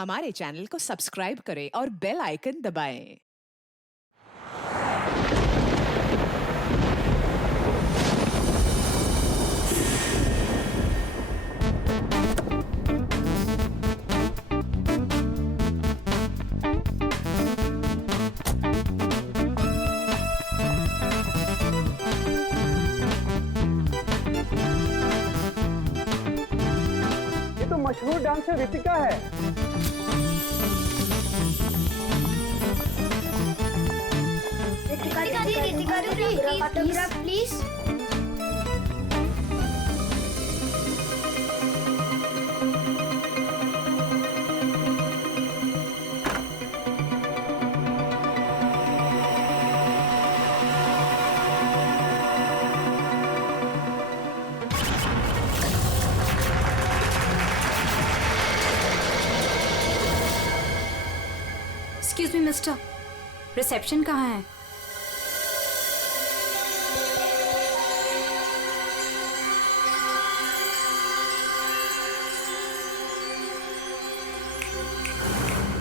हमारे चैनल को सब्सक्राइब करें और बेल आइकन दबाएं। ये तो मशहूर डांसर रितिका है। Ritika please. Excuse me mister, reception कहाँ है?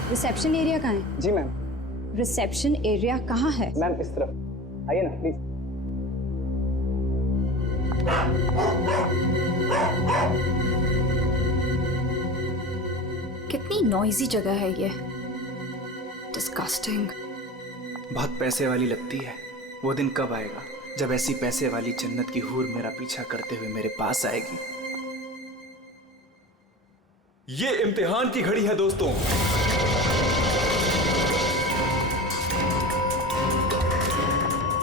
रिसेप्शन एरिया कहाँ है? जी मैम। रिसेप्शन एरिया कहाँ है? मैम इस तरफ आइए ना प्लीज। कितनी नॉइजी जगह है ये। डिस्गस्टिंग। बहुत पैसे वाली लगती है। वो दिन कब आएगा जब ऐसी पैसे वाली जन्नत की हूर मेरा पीछा करते हुए मेरे पास आएगी। ये इम्तिहान की घड़ी है दोस्तों।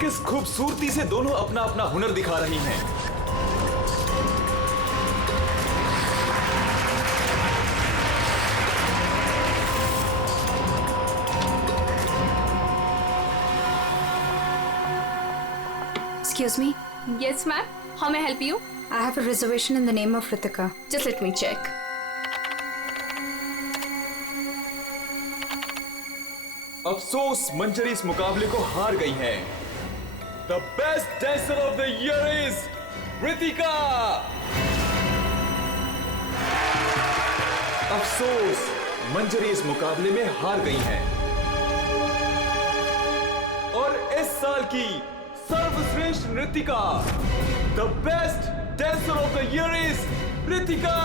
किस खूबसूरती से दोनों अपना अपना हुनर दिखा रही हैं। Excuse me. Yes, ma'am. How may I help you? I have a reservation in the name of Ritika. Just let me check. अफसोस मंजरी इस मुकाबले को हार गई है। The best dancer of the year is Ritika. अफसोस मंजरी इस मुकाबले में हार गई हैं। और इस साल की सर्वश्रेष्ठ नृत्यिका, the best dancer of the year is Ritika.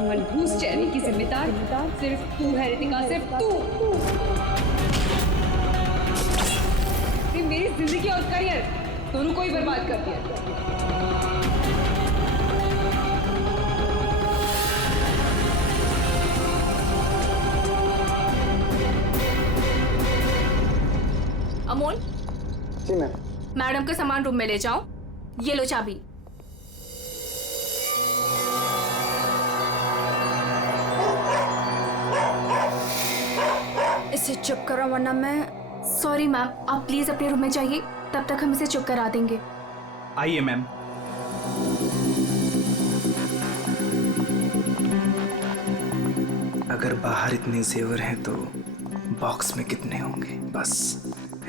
मनहूस चेहरे की जिम्मेदार सिर्फ तू है रितिका, सिर्फ तू। मेरी जिंदगी और करियर दोनों को ही बर्बाद कर दिया। अमोल, जी मैम। मैडम का सामान रूम में ले जाओ। ये लो चाबी। इसे चुप करो वरना मैं। सॉरी मैम, आप प्लीज अपने रूम में जाइए, तब तक हम इसे चुप करा देंगे। आइए मैम। अगर बाहर इतने जेवर हैं तो बॉक्स में कितने होंगे। बस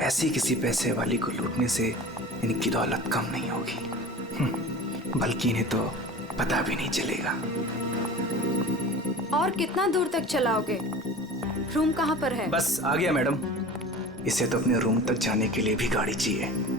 ऐसी किसी पैसे वाली को लूटने से इनकी दौलत कम नहीं होगी, बल्कि इन्हें तो पता भी नहीं चलेगा। और कितना दूर तक चलाओगे? रूम कहाँ पर है? बस आ गया मैडम। इसे तो अपने रूम तक जाने के लिए भी गाड़ी चाहिए।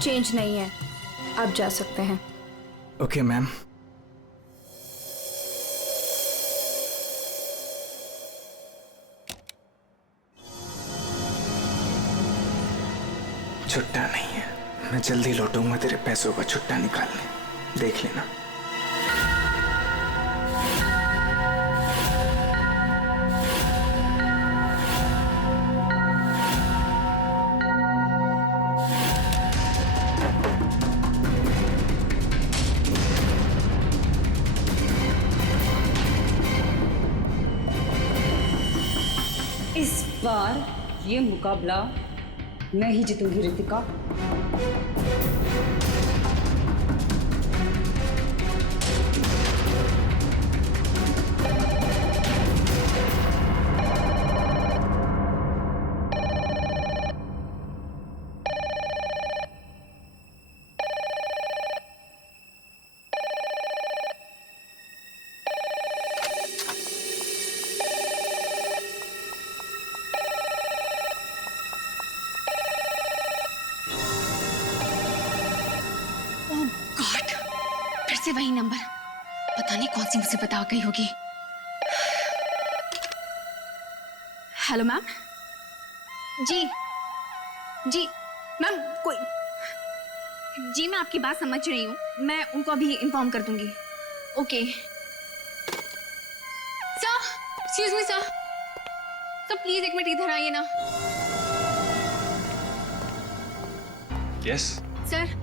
चेंज नहीं है, आप जा सकते हैं। Okay ma'am. छुट्टा नहीं है। मैं जल्दी लौटूंगा तेरे पैसों का छुट्टा निकालने, देख लेना। इस बार ये मुकाबला मैं ही जीतूंगी रितिका। फिर से वही नंबर, पता नहीं कौन सी मुसीबत आ गई होगी। Hello ma'am. जी जी मैम, कोई जी, मैं आपकी बात समझ रही हूँ, मैं उनको अभी इन्फॉर्म कर दूंगी। Okay sir, excuse me sir, please एक मिनट इधर आइए ना। यस सर,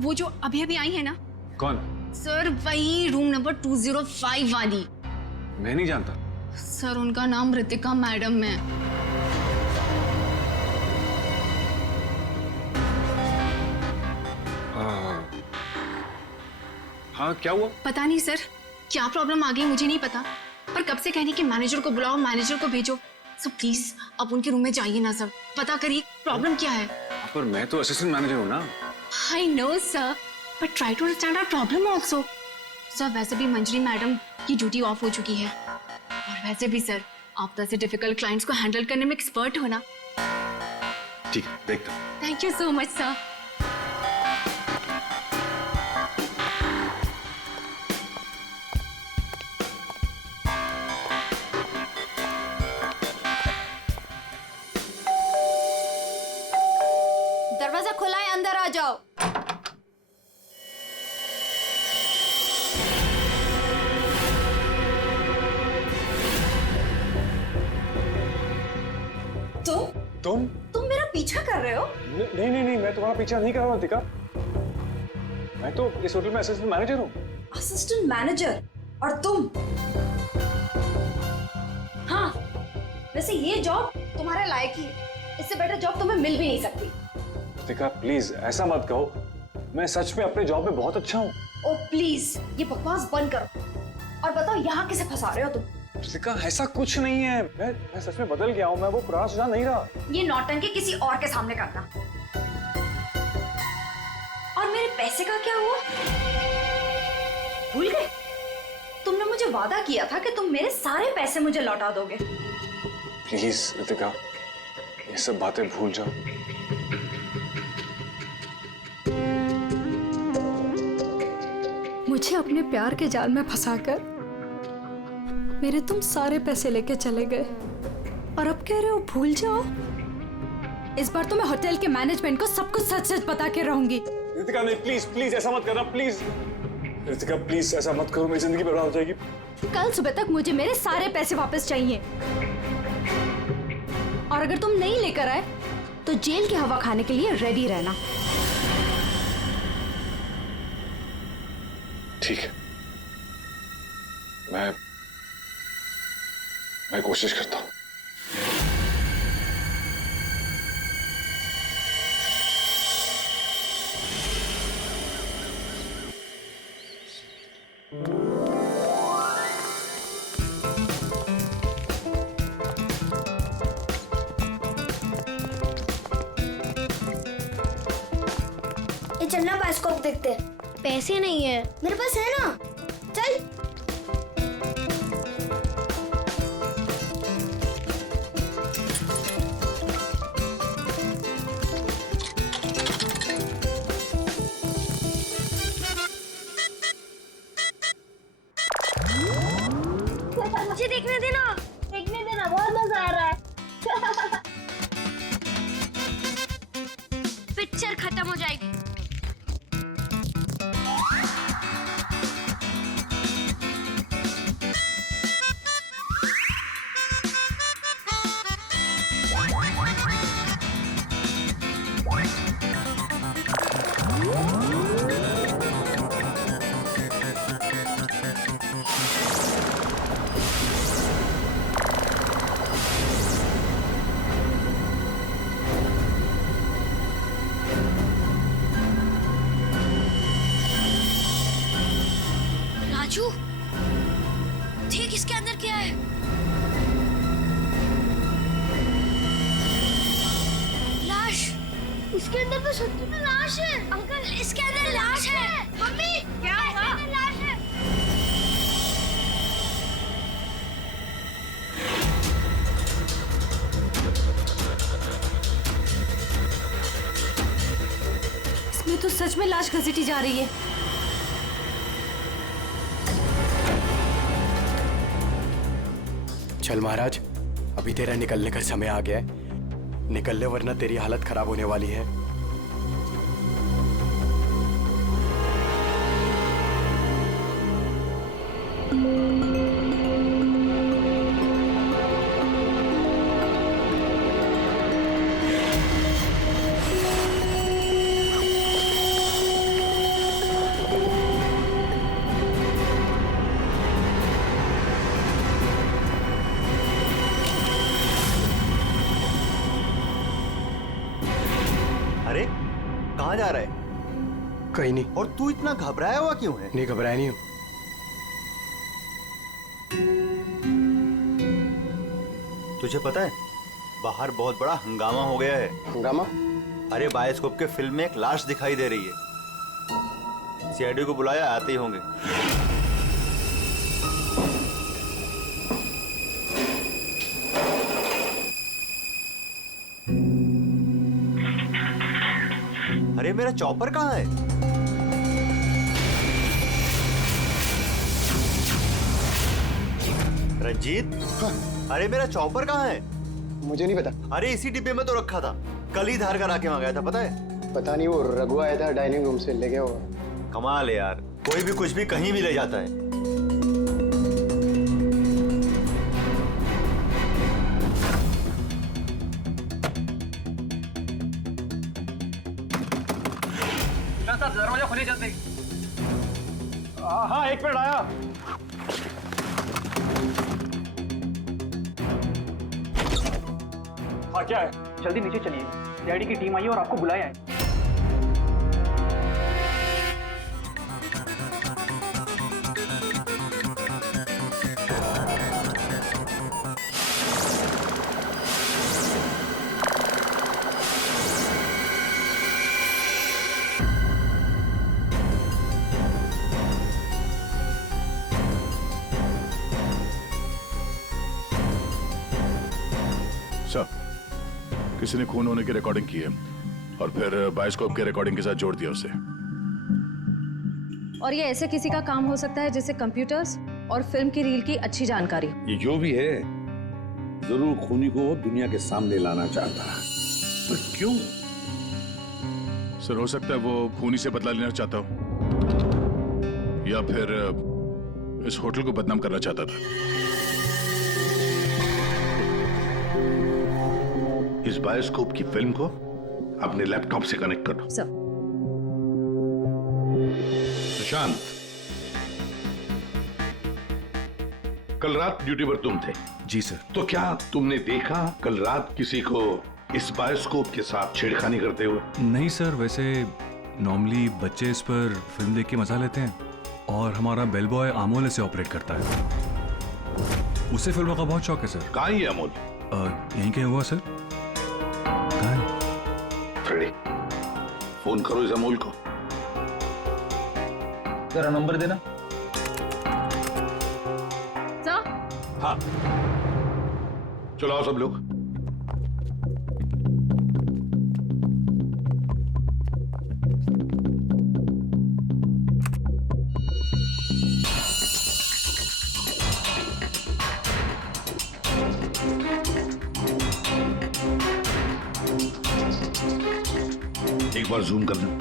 वो जो अभी अभी आई है ना। कौन? सर वही रूम नंबर 205 वाली। मैं नहीं जानता। सर उनका नाम रितिका मैडम है। हाँ, क्या हुआ? पता नहीं सर, क्या प्रॉब्लम आ गई मुझे नहीं पता, पर कब से कहने कि मैनेजर को बुलाओ, मैनेजर को भेजो। सर प्लीज आप उनके रूम में जाइए ना सर, पता करिए प्रॉब्लम क्या है। पर मैं तो असिस्टेंट मैनेजर हूँ ना। I know sir, but try to understand our problem also. Sir वैसे भी मंजरी मैडम की ड्यूटी ऑफ हो चुकी है, और वैसे भी सर आप तो ऐसे डिफिकल्ट क्लाइंट्स को हैंडल करने में एक्सपर्ट हो ना। ठीक है, देखता हूँ। Thank you so much sir. दरवाजा खुला है, अंदर आ जाओ। तुम मेरा पीछा कर रहे हो? नहीं नहीं नहीं, मैं तुम्हारा पीछा नहीं कर रहा हूँ रितिका। मैं तो इस होटल में असिस्टेंट मैनेजर हूँ। Assistant manager? और तुम? हाँ, वैसे ये जॉब तुम्हारे लायक ही है, इससे बेटर जॉब तुम्हें मिल भी नहीं सकती। रितिका प्लीज ऐसा मत कहो, मैं सच में अपने जॉब में बहुत अच्छा हूँ। ओ प्लीज ये बकवास बंद करो और बताओ यहाँ किसे फंसा रहे हो तुम? रितिका ऐसा कुछ नहीं है, मैं सच में बदल गया हूँ, मैं वो पुराना सुझाव नहीं रहा। ये नौटंकी किसी और के सामने करना। और मेरे पैसे का क्या हुआ? भूल गए? तुमने मुझे वादा किया था कि तुम मेरे सारे पैसे मुझे लौटा दोगे। प्लीज रितिका ये सब बातें भूल जाओ। मुझे अपने प्यार के जाल में फंसाकर मेरे तुम सारे पैसे लेके चले गए, और अब कह रहे हो भूल जाओ। इस बार तो मैं होटल के मैनेजमेंट को सब कुछ सच सच बता के रहूंगी। रितिका नहीं, प्लीज प्लीज ऐसा मत करना, प्लीज रितिका प्लीज ऐसा मत करो, मेरी जिंदगी बर्बाद हो जाएगी। कल सुबह तक मुझे मेरे सारे पैसे वापस चाहिए, और अगर तुम नहीं लेकर आए तो जेल की हवा खाने के लिए रेडी रहना। ठीक है, मैं कोशिश करता हूँ। ये चलना बायोस्कोप देखते। पैसे नहीं है मेरे पास, है ना? चल। मुझे देखने देना, बहुत मजा आ रहा है। फिट पिक्चर खत्म हो जाएगी। राजू, देख इसके अंदर क्या है। लाश। इसके अंदर तो सच्ची में लाश है। अंकल, इसके अंदर लाश है। मम्मी, क्या हुआ? लाश है। इसमें तो सच में लाश घसीटी जा रही है। चल महाराज, अभी तेरा निकलने का समय आ गया है। निकल ले वरना तेरी हालत खराब होने वाली है। अरे कहाँ जा रहा है? कहीं नहीं। और तू इतना घबराया हुआ क्यों है? नहीं, घबराया नहीं हूँ। तुझे पता है बाहर बहुत बड़ा हंगामा हो गया है। हंगामा? अरे बायोस्कोप के फिल्म में एक लाश दिखाई दे रही है। सीआईडी को बुलाया, आते ही होंगे। अरे मेरा चॉपर कहाँ है? रंजीत, अरे मेरा चॉपर कहाँ है? मुझे नहीं पता। अरे इसी डिब्बे में तो रखा था, कल ही धार कर आके मंगाया था, पता है? पता नहीं, वो रघु आया था डाइनिंग रूम से, ले गया होगा। कमाल है यार, कोई भी कुछ भी कहीं भी ले जाता है। दरवाजा खुले जल्दी। हाँ, एक मिनट आया। हाँ क्या है? जल्दी नीचे चलिए, सीआईडी की टीम आई है और आपको बुलाया है। किसी ने खून होने की रिकॉर्डिंग की है और फिर बायोस्कोप के रिकॉर्डिंग के साथ जोड़ दिया उसे। और ये ऐसे किसी का काम हो सकता है जिसे कंप्यूटर्स और फिल्म की रील की अच्छी जानकारी। ये जो भी है जरूर खूनी को दुनिया के सामने लाना चाहता है, पर क्यों? सर, हो सकता है वो खूनी से बदला लेना चाहता हो या फिर इस होटल को बदनाम करना चाहता था। इस बायोस्कोप की फिल्म को अपने लैपटॉप से कनेक्ट करो। सर। सुशांत, कल रात ड्यूटी पर तुम थे? जी सर। तो क्या तुमने देखा कल रात किसी को इस बायोस्कोप के साथ छेड़खानी करते हुए? नहीं सर, वैसे नॉर्मली बच्चे इस पर फिल्म देख के मजा लेते हैं और हमारा बेल बॉय अमोल इसे ऑपरेट करता है। उसे फिल्मों का बहुत शौक है सर। कहाँ है अमोल? यहीं कहीं हुआ सर। फ्रेडी, फोन करो इस अमोल को। जरा नंबर देना। सर? हाँ, चलो आओ सब लोग। एक बार जूम कर लें।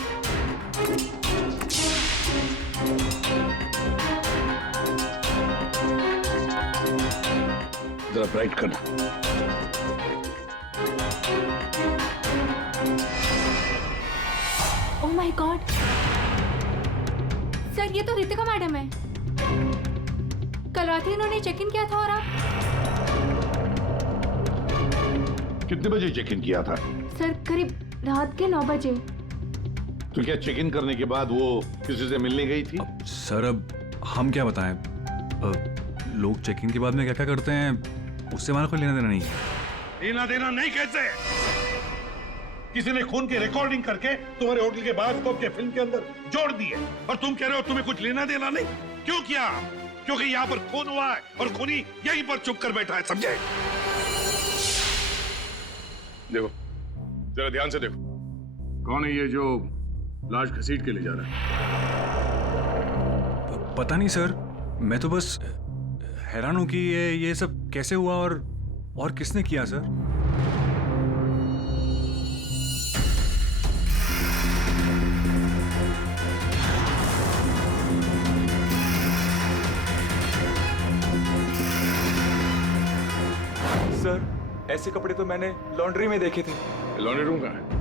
जरा ब्राइट करना। ओह माय गॉड सर, ये तो रितिका मैडम है। कल रात ही इन्होंने चेक इन किया था। और आप कितने बजे चेक इन किया था? सर करीब रात के 9 बजे। तो क्या चेक इन करने के बाद वो किसी से मिलने गई थी? सर अब हम क्या बताएं, लोग चेक इन के बाद में क्या क्या करते हैं उससे हमारा कोई लेना देना नहीं है। लेना देना नहीं कैसे? किसी ने खून की रिकॉर्डिंग करके तुम्हारे होटल के बायोस्कोप के फिल्म के अंदर जोड़ दिए और तुम कह रहे हो तुम्हें कुछ लेना देना नहीं? क्यों किया? क्योंकि यहाँ पर खून हुआ है और खूनी यहीं पर चुप कर बैठा है, समझे? देखो, जरा ध्यान से देखो, कौन है ये जो लाश घसीट के ले जा रहा है? पता नहीं सर, मैं तो बस हैरान हूं कि ये सब कैसे हुआ और किसने किया सर। सर, ऐसे कपड़े तो मैंने लॉन्ड्री में देखे थे। लॉन्ड्री रूम कहाँ है?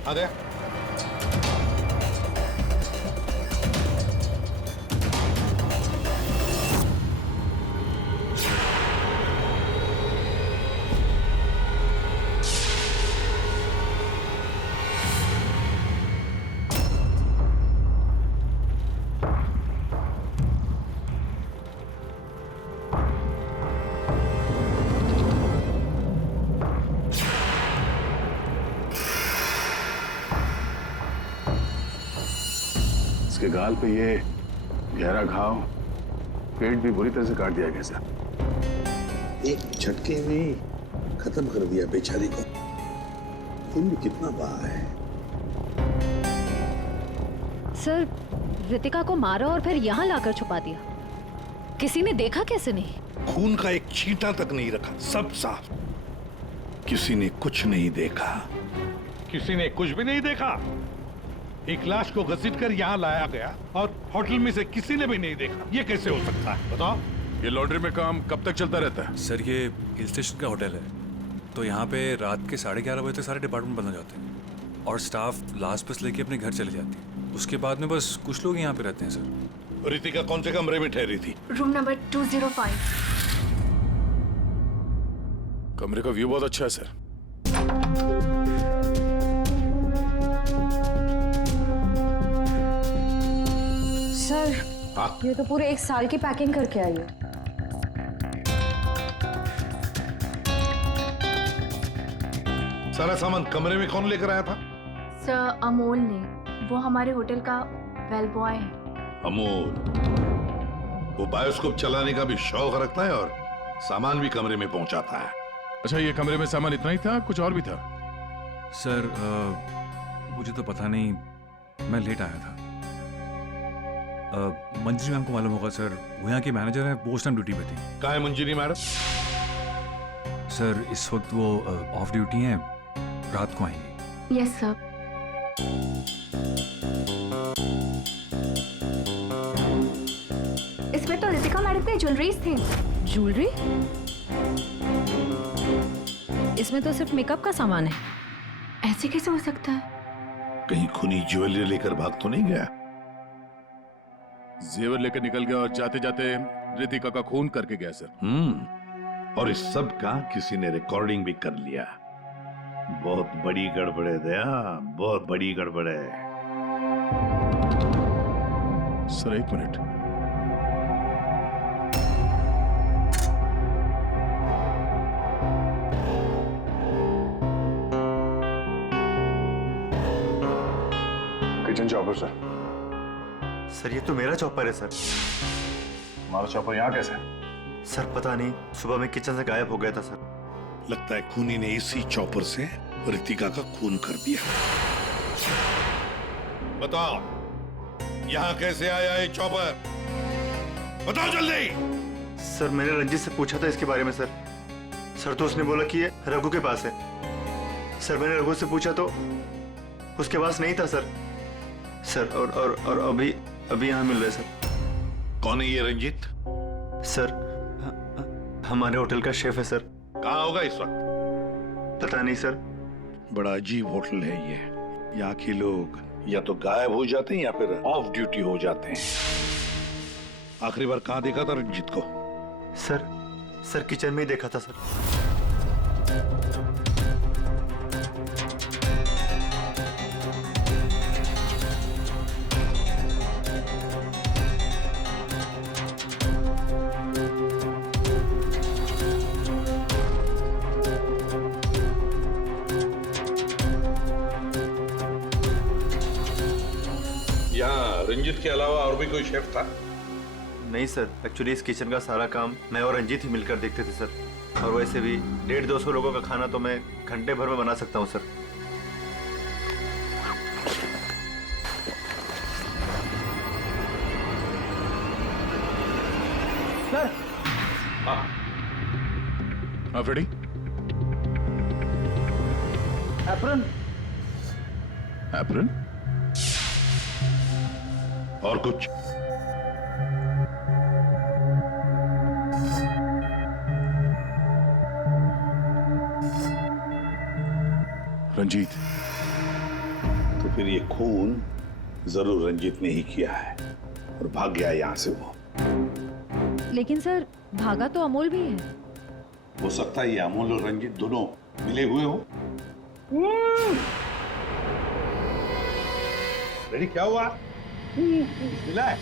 आ गया। इसके गाल पे ये गहरा घाव, पेट भी बुरी तरह से काट दिया गया सर। एक झटके में खत्म कर दिया बेचारी को। खून भी कितना बहा है। सर, रितिका को मारा और फिर यहाँ लाकर छुपा दिया। किसी ने देखा कैसे नहीं? खून का एक छींटा तक नहीं रखा, सब साफ। किसी ने कुछ नहीं देखा। किसी ने कुछ भी नहीं देखा। एक लाश को घसीटकर यहाँ लाया गया और होटल में से किसी ने भी नहीं देखा। ये कैसे हो सकता है बताओ? ये लॉन्ड्री में काम कब तक चलता रहता है? सर ये हिल स्टेशन का होटल है, तो यहाँ पे रात के 11:30 बजे तक सारे डिपार्टमेंट बंद हो जाते हैं और स्टाफ लास्ट बस लेके अपने घर चले जाती है। उसके बाद में बस कुछ लोग यहाँ पे रहते हैं सर। रितिका कौन से कमरे में ठहरी थी? Room number 205। कमरे का व्यू बहुत अच्छा है सर। सर, ये तो पूरे 1 साल की पैकिंग करके आई है। सारा सामान कमरे में कौन लेकर आया था? सर अमोल ने, वो हमारे होटल का बेल बॉय है। अमोल, वो बायोस्कोप चलाने का भी शौक रखता है और सामान भी कमरे में पहुंचाता है। अच्छा, ये कमरे में सामान इतना ही था, कुछ और भी था? सर मुझे तो पता नहीं, मैं लेट आया था। मंजरी मैम को मालूम होगा सर, वो यहाँ की मैनेजर है, वो उस टाइम ड्यूटी पे थी। कहाँ है मंजरी मैडम? सर इस वक्त वो ऑफ ड्यूटी हैं, रात को आएंगी। Yes sir. इसमें तो रितिका मैडम के ज्वेलरीज थे। ज्वेलरी? इसमें तो सिर्फ मेकअप का सामान है। ऐसे कैसे हो सकता है? कहीं खूनी ज्वेलरी लेकर भाग तो नहीं गया? जेवर लेकर निकल गया और जाते जाते रितिका का खून करके गया सर। और इस सब का किसी ने रिकॉर्डिंग भी कर लिया। बहुत बड़ी गड़बड़ है दया, बहुत बड़ी गड़बड़ है। सर एक minute. Kitchen chopper sir. Sir ये तो मेरा चॉपर है सर। हमारा चॉपर यहाँ कैसे है? सर पता नहीं, सुबह में किचन से गायब हो गया था सर। लगता है खूनी ने इसी चॉपर से रितिका का खून कर दिया। बताओ यहाँ कैसे आया ये चॉपर? बताओ जल्दी। सर मैंने रंजीत से पूछा था इसके बारे में सर। सर तो उसने बोला कि ये रघु के पास है। सर मैंने रघु से पूछा तो उसके पास नहीं था सर। सर और अभी यहाँ मिल रहे सर। कौन है ये रंजीत? सर हमारे होटल का शेफ है सर। कहाँ होगा इस वक्त? पता नहीं सर। बड़ा अजीब होटल है ये। यहाँ के लोग या तो गायब हो जाते हैं या फिर ऑफ ड्यूटी हो जाते हैं। आखिरी बार कहाँ देखा था रंजीत को? सर किचन में ही देखा था सर। यहाँ रंजीत के अलावा और भी कोई शेफ था? नहीं सर, एक्चुअली इस किचन का सारा काम मैं और रंजीत ही मिलकर देखते थे सर। और वैसे भी 150-200 लोगों का खाना तो मैं घंटे भर में बना सकता हूँ सर। सर हाँ फ्रेडी। एप्रन। एप्रन और कुछ? रंजीत। तो फिर ये खून जरूर रंजीत ने ही किया है और भाग गया यहाँ से वो। लेकिन सर भागा तो अमोल भी है। हो सकता है ये अमोल और रंजीत दोनों मिले हुए हो। रेडी क्या हुआ? मिला है?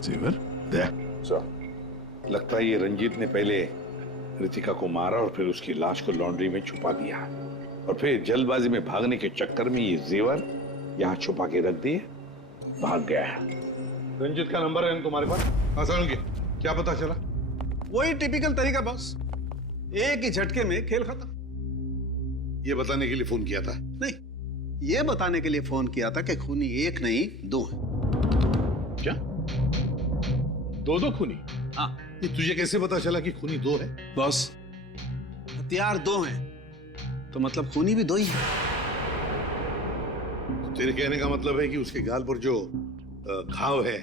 जेवर? लगता है ये रंजीत ने पहले रितिका को मारा और फिर उसकी लाश को लॉन्ड्री में छुपा दिया और फिर जल्दबाजी में भागने के चक्कर में ये जेवर यहाँ छुपा के रख दिए, भाग गया है। रंजीत का नंबर है तुम्हारे पास? आसान क्या पता चला? वही टिपिकल तरीका बॉस, एक ही झटके में खेल खत्म। ये बताने के लिए फोन किया था? नहीं, ये बताने के लिए फोन किया था कि खूनी एक नहीं दो है। क्या? दो खूनी? हाँ। ये तुझे कैसे पता चला कि खूनी दो है? बॉस हथियार दो हैं तो मतलब खूनी भी दो ही है। तेरे कहने का मतलब है कि उसके गाल पर जो घाव है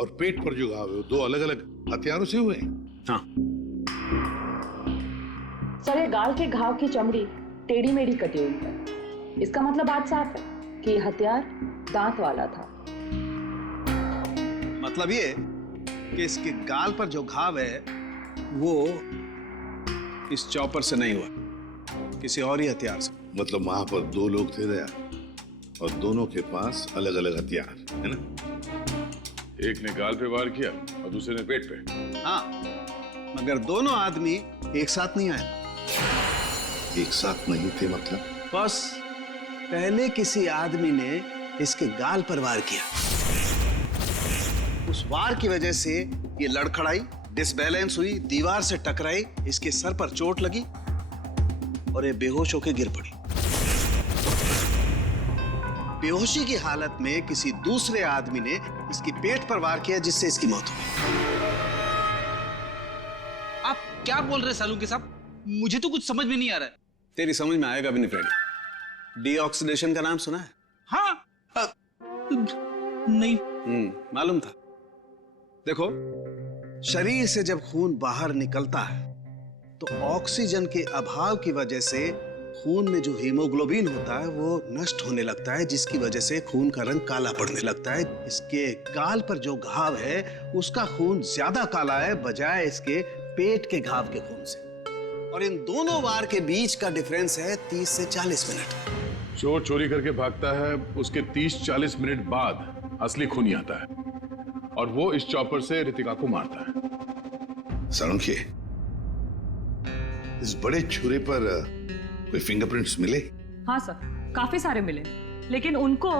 और पेट पर जो घाव है वो दो अलग अलग हथियारों से हुए हैं? हाँ। सर ये गाल के घाव की चमड़ी टेढ़ी मेढ़ी कटी हुई है। इसका मतलब बात साफ है कि ये हथियार दांत वाला था। मतलब ये कि इसके गाल पर जो घाव है वो इस चॉपर से नहीं हुआ, किसी और ही हथियार से। मतलब वहां पर दो लोग थे दया और दोनों के पास अलग अलग हथियार है ना? एक ने गाल पे वार किया और दूसरे ने पेट पे। हाँ, मगर दोनों आदमी एक साथ नहीं आए। एक साथ नहीं थे मतलब? बस पहले किसी आदमी ने इसके गाल पर वार किया, उस वार की वजह से ये लड़खड़ाई, डिसबैलेंस हुई, दीवार से टकराई, इसके सर पर चोट लगी और ये बेहोश होकर गिर पड़ी। बेहोशी की हालत में किसी दूसरे आदमी ने इसके पेट पर वार किया जिससे इसकी मौत हो गई। आप क्या बोल रहे हैं सालुंके साहब? मुझे तो कुछ समझ में नहीं आ रहा है। तेरी समझ में आएगा भी नहीं फ्रेडी। डीऑक्सीडेशन का नाम सुना है? हाँ। नहीं। मालूम था। देखो, शरीर से जब खून बाहर निकलता है तो ऑक्सीजन के अभाव की वजह से खून में जो हीमोग्लोबिन होता है वो नष्ट होने लगता है, जिसकी वजह से खून का रंग काला पड़ने लगता है। इसके गाल पर जो घाव है उसका खून ज्यादा काला है बजाय इसके पेट के घाव के खून से, और इन दोनों वार के बीच का डिफरेंस है 30 से 40 मिनट। चोर चोरी करके भागता है, उसके 30-40 मिनट बाद असली खूनी आता है और वो इस चॉपर से रितिका को मारता है। सालुंखे, इस बड़े छुरे पर कोई फिंगरप्रिंट्स मिले? हाँ सर, काफी सारे मिले, लेकिन उनको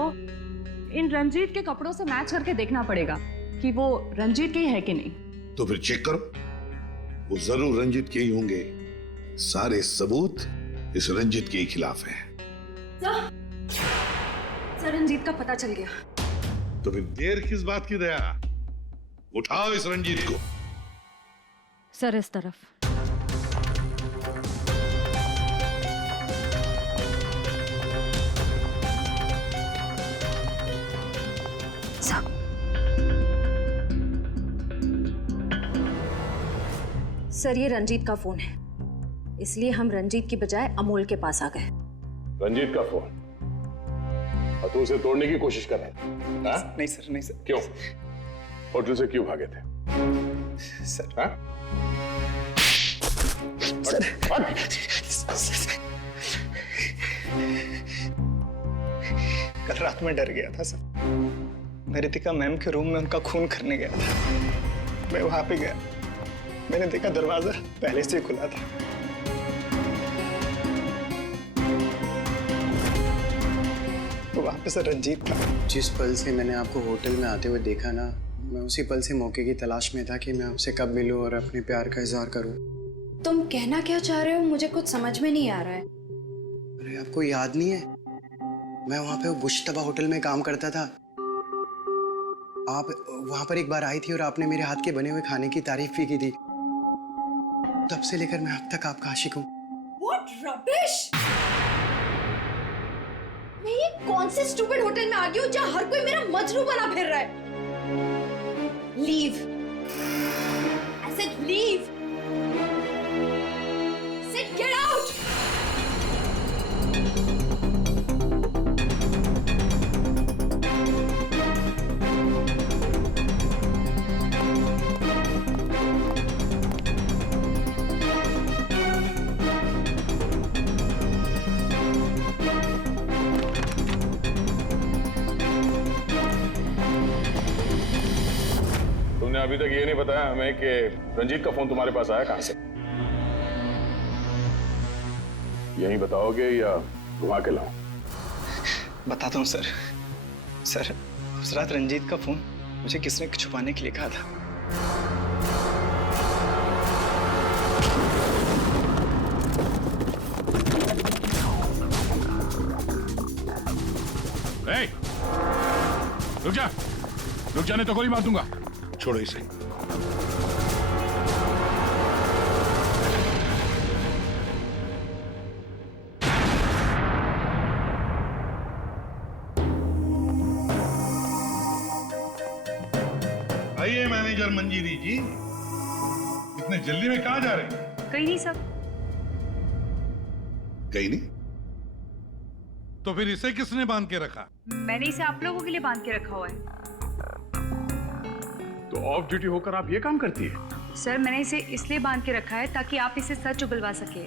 इन रंजीत के कपड़ों से मैच करके देखना पड़ेगा कि वो रंजीत के ही है कि नहीं। तो फिर चेक करो, वो जरूर रंजीत के ही होंगे। सारे सबूत इस रंजीत के ही खिलाफ हैं। सर रंजीत का पता चल गया। तो फिर देर किस बात की दया, उठाओ इस रंजीत को। सर इस तरफ। सर ये रंजीत का फोन है, इसलिए हम रंजीत की बजाय अमोल के पास आ गए। रंजीत का फोन, और तू उसे तोड़ने की कोशिश कर रहा था? नहीं सर, नहीं सर। क्यों? होटल से क्यों भागे थे? सर कल रात में डर गया था सर। मैं रितिका मैम के रूम में उनका खून करने गया था। मैं वहां पे गया, मैंने देखा दरवाजा पहले से खुला था। तो वहां पे सर रंजीत था। जिस पल से मैंने आपको होटल में आते हुए देखा ना, मैं उसी पल से मौके की तलाश में था कि मैं आपसे कब मिलूं और अपने प्यार का इजहार करूं। तुम कहना क्या चाह रहे हो मुझे कुछ समझ में नहीं आ रहा है। अरे आपको याद नहीं है, मैं वहां पे बुशतबा होटल में काम करता था। आप वहां पर एक बार आई थी और आपने मेरे हाथ के बने हुए खाने की तारीफ भी की थी। तब से लेकर मैं अब तक आपका आशिक हूँ। What rubbish! मैं ये कौन से स्टूपिड होटल में आ गई हूँ जहाँ हर कोई मेरा मजनू बना फिर रहा है? Leave. I said leave. I said get out. तुमने अभी तक ये नहीं बताया हमें कि रंजीत का फोन तुम्हारे पास आया कहां से? यही बताओगे या घुमा के लाऊं? बताता हूँ सर। सर उस रात रंजीत का फोन मुझे किसने छुपाने के लिए कहा था। ए, रुक जा, रुक जाने तो गोली मार दूंगा। छोड़ो इसे। आइए मैनेजर मंजीरी जी, इतने जल्दी में कहाँ जा रहे हैं? कहीं नहीं सब। कहीं नहीं? तो फिर इसे किसने बांध के रखा? मैंने इसे आप लोगों के लिए बांध के रखा हुआ है। तो ऑफ ड्यूटी होकर आप ये काम करती है? सर मैंने इसे इसलिए बांध के रखा है ताकि आप इसे सच उगलवा सके।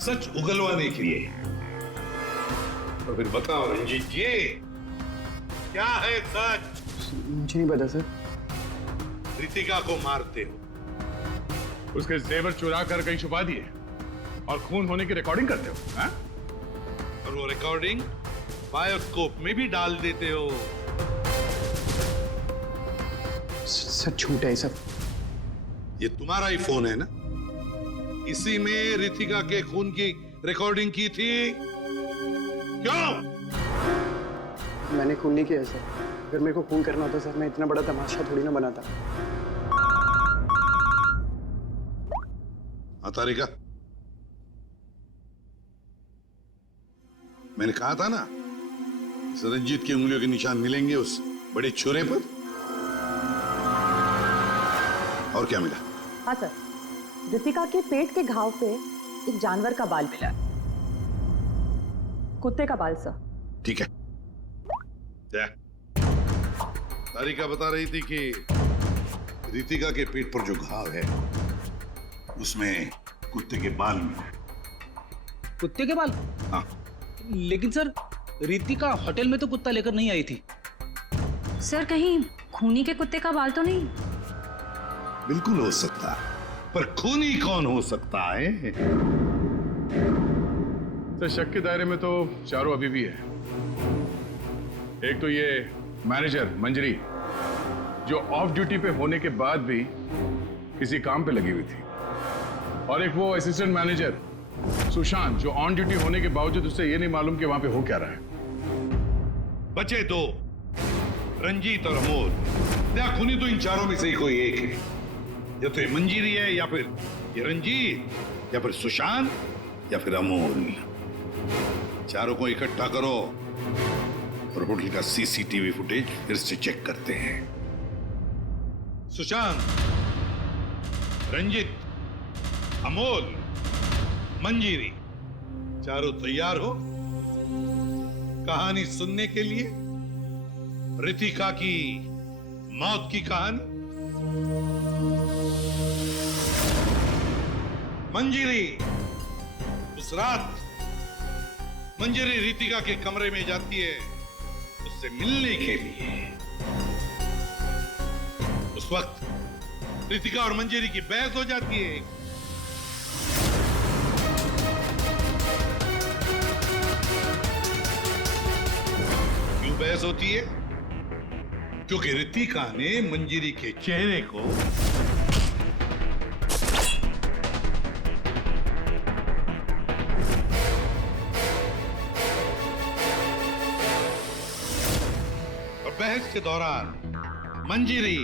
सच उगलवाने के लिए? तो फिर बताओ रंजीत जी, क्या है सच? मुझे नहीं पता सर। रितिका को मारते हो, उसके जेवर चुरा कर कहीं छुपा दिए और खून होने की रिकॉर्डिंग करते हो, हाँ? और वो रिकॉर्डिंग बायोस्कोप में भी डाल देते हो। सर झूठ है सब। ये तुम्हारा ही फोन है ना? इसी में रितिका के खून की रिकॉर्डिंग की थी। क्यों? मैंने खून नहीं किया सर। अगर मेरे को खून करना होता सर, मैं इतना बड़ा तमाशा थोड़ी ना बनाता। तारिका, मैंने कहा था ना, इस रंजीत की उंगलियों के निशान मिलेंगे उस बड़े छुरे पर। और क्या मिला? हाँ सर, रितिका के पेट के घाव पे एक जानवर का बाल मिला, कुत्ते का बाल सर। ठीक है। क्या तारिका बता रही थी कि रितिका के पेट पर जो घाव है उसमें कुत्ते के बाल मिले। कुत्ते के बाल? हाँ। लेकिन सर रितिका होटल में तो कुत्ता लेकर नहीं आई थी। सर कहीं खूनी के कुत्ते का बाल तो नहीं? बिल्कुल हो सकता है, पर खूनी कौन हो सकता है? तो शक के दायरे में तो चारों अभी भी है। एक तो ये मैनेजर मंजरी जो ऑफ ड्यूटी पे होने के बाद भी किसी काम पे लगी हुई थी, और एक वो असिस्टेंट मैनेजर सुशांत जो ऑन ड्यूटी होने के बावजूद उसे ये नहीं मालूम कि वहां पे हो क्या रहा है। बचे दो, रंजीत और अमोल। क्या खूनी तो इन चारों में से ही कोई एक है। या तो ये मंजीरी है, या फिर ये रंजीत, या फिर सुशांत, या फिर अमोल। चारों को इकट्ठा करो और होटल का सीसीटीवी फुटेज फिर से चेक करते हैं। सुशांत, रंजीत, अमोल, मंजीरी, चारों तैयार हो कहानी सुनने के लिए? रितिका की मौत की कहानी। मंजीरी, उस रात मंजीरी रितिका के कमरे में जाती है उससे मिलने के लिए। उस वक्त रितिका और मंजीरी की बहस हो जाती है। क्यों बहस होती है? क्योंकि रितिका ने मंजीरी के चेहरे को बहस के दौरान मंजीरी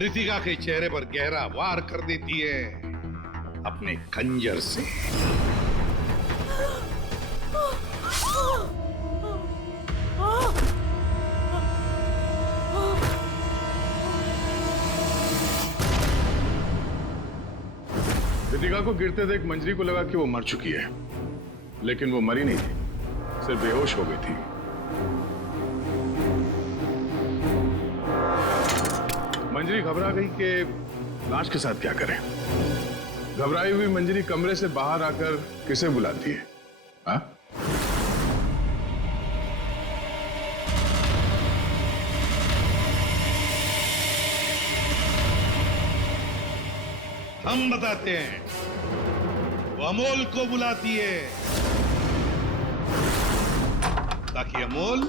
रितिका के चेहरे पर गहरा वार कर देती है अपने खंजर से। रितिका को गिरते देख मंजरी को लगा कि वो मर चुकी है, लेकिन वो मरी नहीं थी, सिर्फ बेहोश हो गई थी। मंजरी घबरा गई कि लाश के साथ क्या करें। घबराई हुई मंजरी कमरे से बाहर आकर किसे बुलाती है? हाँ? हम बताते हैं। वो अमोल को बुलाती है ताकि अमोल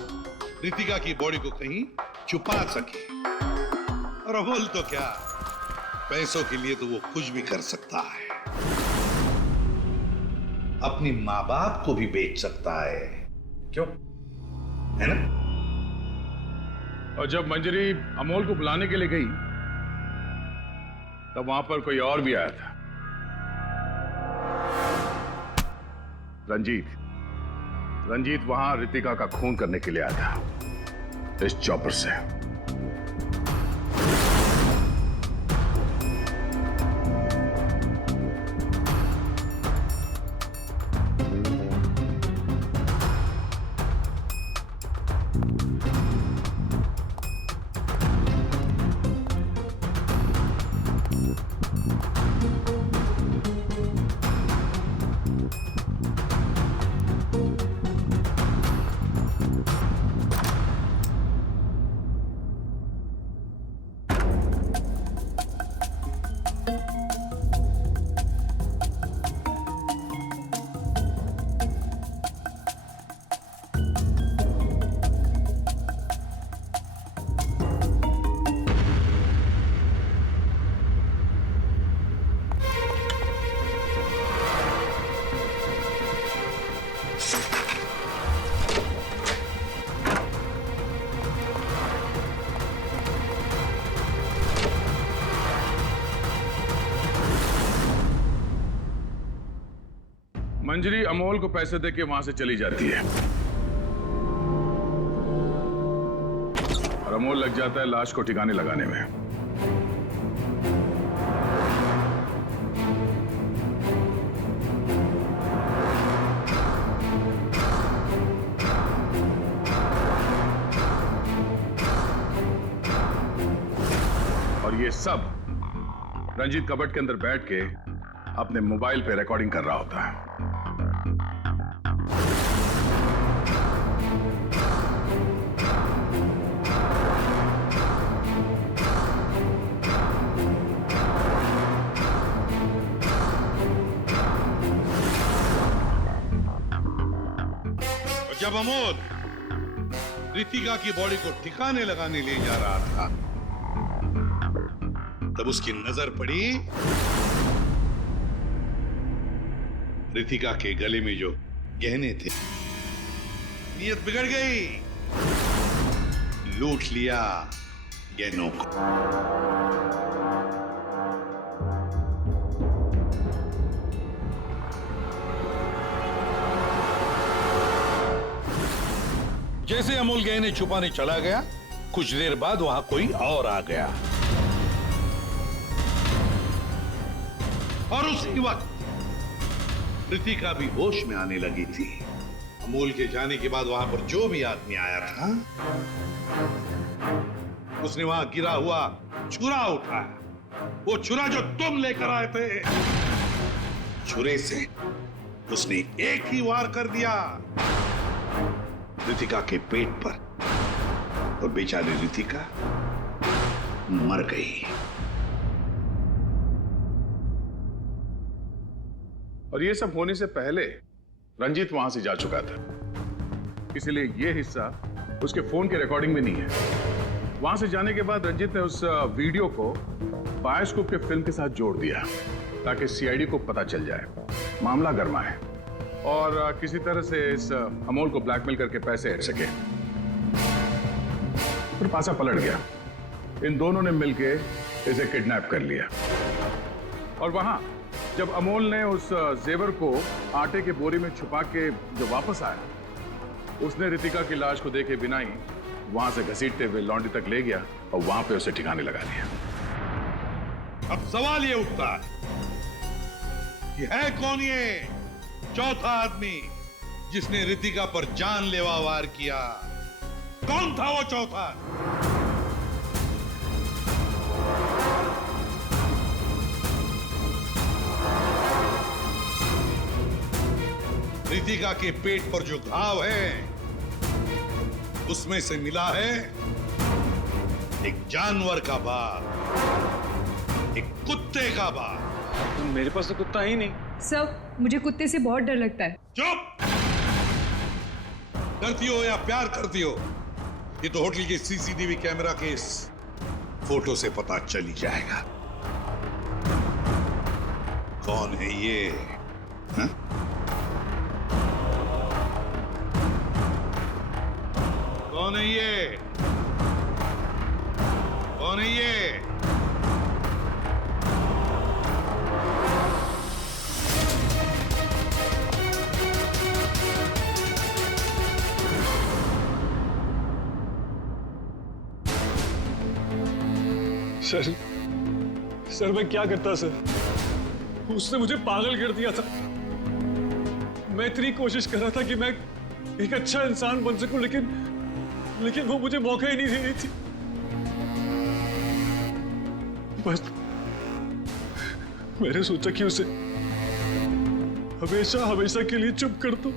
रितिका की बॉडी को कहीं छुपा सके। और अमोल तो क्या, पैसों के लिए तो वो कुछ भी कर सकता है। अपनी माँ बाप को भी बेच सकता है, क्यों? है ना? और जब मंजरी अमोल को बुलाने के लिए गई तब वहां पर कोई और भी आया था। रंजीत वहां रितिका का खून करने के लिए आया था इस चॉपर से। मंजरी अमोल को पैसे देके वहां से चली जाती है और अमोल लग जाता है लाश को ठिकाने लगाने में। और ये सब रंजीत कबट के अंदर बैठ के अपने मोबाइल पे रिकॉर्डिंग कर रहा होता है। जब अमोल रितिका की बॉडी को ठिकाने लगाने ले जा रहा था, तब उसकी नजर पड़ी रितिका के गले में जो गहने थे। नीयत बिगड़ गई, लूट लिया गहनों को। जैसे अमोल गहने छुपाने चला गया, कुछ देर बाद वहां कोई और आ गया और उसी वक्त रितिका भी होश में आने लगी थी। अमोल के जाने के बाद वहां पर जो भी आदमी आया था, उसने वहां गिरा हुआ छुरा उठाया। वो छुरा जो तुम लेकर आए थे, छुरे से उसने एक ही वार कर दिया रितिका के पेट पर, और बेचारी रितिका मर गई। और ये सब होने से पहले रंजीत वहां से जा चुका था, इसलिए ये हिस्सा उसके फोन के रिकॉर्डिंग में नहीं है। वहां से जाने के बाद रंजीत ने उस वीडियो को बायोस्कोप के फिल्म के साथ जोड़ दिया ताकि सीआईडी को पता चल जाए, मामला गर्मा है और किसी तरह से इस अमोल को ब्लैकमेल करके पैसे हट सके। फिर पासा पलट गया, इन दोनों ने मिलके इसे किडनैप कर लिया। और वहां जब अमोल ने उस जेवर को आटे के बोरी में छुपा के जो वापस आया, उसने रितिका की लाश को देखे बिना ही वहां से घसीटते हुए लॉन्ड्री तक ले गया और वहां पे उसे ठिकाने लगा दिया। अब सवाल ये उठता है कि है कौन ये चौथा आदमी जिसने रितिका पर जानलेवा वार किया? कौन था वो चौथा? रितिका के पेट पर जो घाव है, उसमें से मिला है एक जानवर का बाल, एक कुत्ते का बाल। मेरे पास तो कुत्ता ही नहीं। सर, मुझे कुत्ते से बहुत डर लगता है। चुप! डरती हो या प्यार करती हो, ये तो होटल के सीसीटीवी कैमरा के इस फोटो से पता चल ही जाएगा। कौन है ये? हा? कौन है ये? कौन है ये? सर मैं क्या करता सर? उसने मुझे पागल कर दिया था। मैं इतनी कोशिश कर रहा था कि मैं एक अच्छा इंसान बन सकूं, लेकिन वो मुझे मौका ही नहीं दे रही थी। बस मैंने सोचा कि उसे हमेशा हमेशा के लिए चुप कर दो।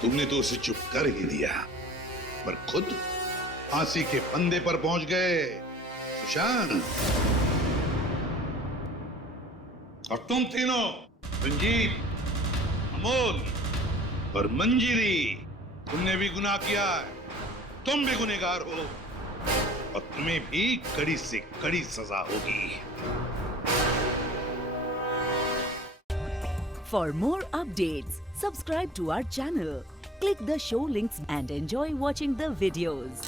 तुमने तो उसे चुप कर ही दिया, पर खुद फांसी के फंदे पर पहुंच गए सुशांत। और तुम तीनों, रंजीत, अमोल और मंजिरी, तुमने भी गुनाह किया है। तुम भी गुनहगार हो और तुम्हें भी कड़ी से कड़ी सजा होगी। For more updates, subscribe to our channel, click the show links and enjoy watching the videos.